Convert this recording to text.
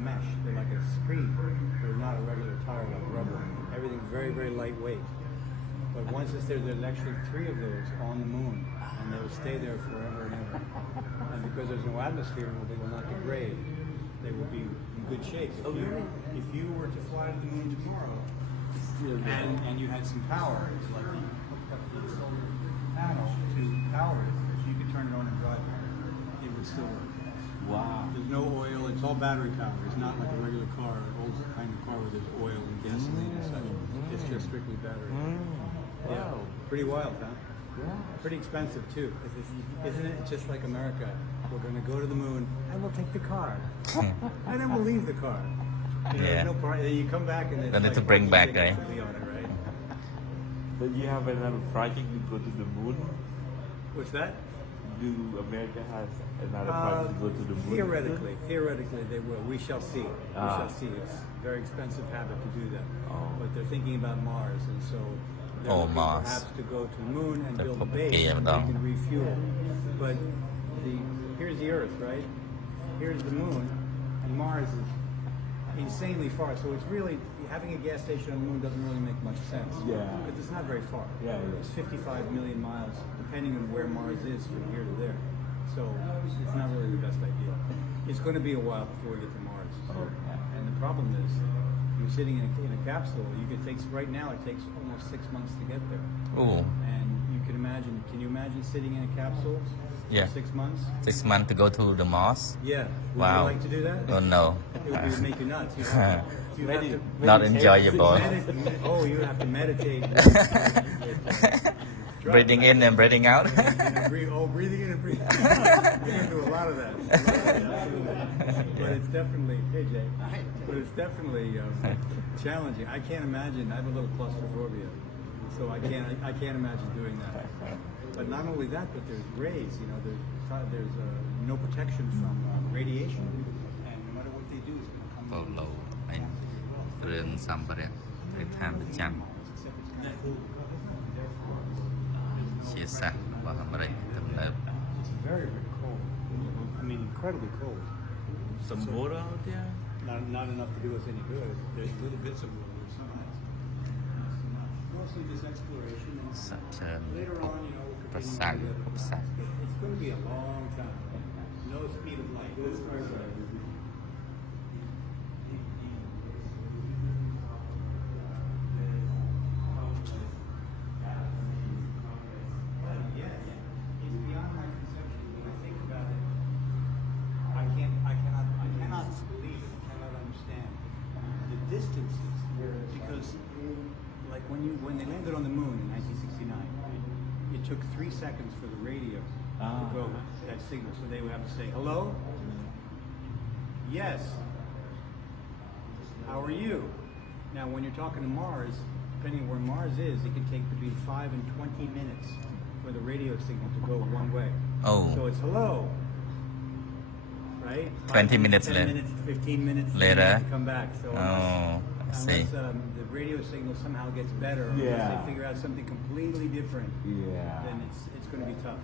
mesh. They're like a screen. They're not a regular tire like rubber. Everything's very, very lightweight. But once it's there, there's actually 3 of those on the moon, and they will stay there forever and ever. And because there's no atmosphere, they will not degrade. They will be in good shape. If you were to fly to the moon tomorrow, and you had some power, like you hooked up the solar panel to power it, you could turn it on and drive it. It would still work. Wow. There's no oil. It's all battery power. It's not like a regular car, an old kind of car where there's oil and gasoline and such. It's just strictly battery. Yeah. Pretty wild, huh? Yeah. Pretty expensive too. Isn't it? It's just like America. We're going to go to the moon and we'll take the car, and then we'll leave the car. You know, Yeah. no price. You come back and it's Then like it's to bring back, right? to be on it, right? But you have another project to go to the moon? What's that? Do America has another project to go to the moon? Theoretically, they will. We shall see. We shall see. It's a very expensive habit to do that. But they're thinking about Mars, and so they're looking Mars. perhaps to go to the moon and They're build a probably base and they down. can refuel. But here's the Earth, right? Here's the moon, and Mars is insanely far. So it's really having a gas station on the moon doesn't really make much sense. Yeah. Because it's not very far. Yeah, yeah. It's 55 million miles, depending on where Mars is from here to there. So it's not really the best idea. It's going to be a while before we get to Mars. And the problem is, you're sitting in a capsule. You could take right now. It takes almost 6 months to get there. Oh, And you can imagine. Can you imagine sitting in a capsule? Yeah. For 6 months. 6 months to go to the Mars. Yeah. Would Wow. you like to do that? Oh no. It would make you nuts. You'd have to Not enjoyable. you have to meditate. Breathing in and breathing out. Breathing in and breathing out. You're gonna do a lot of that. But it's definitely, hey Jay, but it's definitely challenging. I can't imagine. I have a little claustrophobia, so I can't imagine doing that. But not only that, but there's rays. You know, there's no protection from radiation, and no matter what they do, it's going to come. បូឡូហើយគ្រឿងសម្ភារៈទៅឋានប្រចាំជាសាសរបស់អាមេរិកទំនើប It's very, very cold. I mean, incredibly cold. Some water out there? Not enough to do us any good. There's little bits of water. It's not. Mostly just exploration. And សាក់ច្រើន later on, you know, ប្រ we'll សាទ continue ប្រសាទ It's going to be a long time. No speed of light. That's right. It's beyond my conception. When I think about it, I cannot believe it. I cannot understand the distances. Because, like when they landed on the moon in 1969, it took 3 seconds for the radio to go that signal. So they would have to say, "Hello? Yes. How are you?" Now, when you're talking to Mars, depending where Mars is, it can take between 5 and 20 minutes for the radio signal to go one way. Oh. So it's hello, right? 20 minutes 10 later. minutes, 15 minutes Later. to come back. So Oh, I see. unless the radio signal somehow gets better, or unless Yeah. they figure out something completely different, Yeah. then it's going to be tough.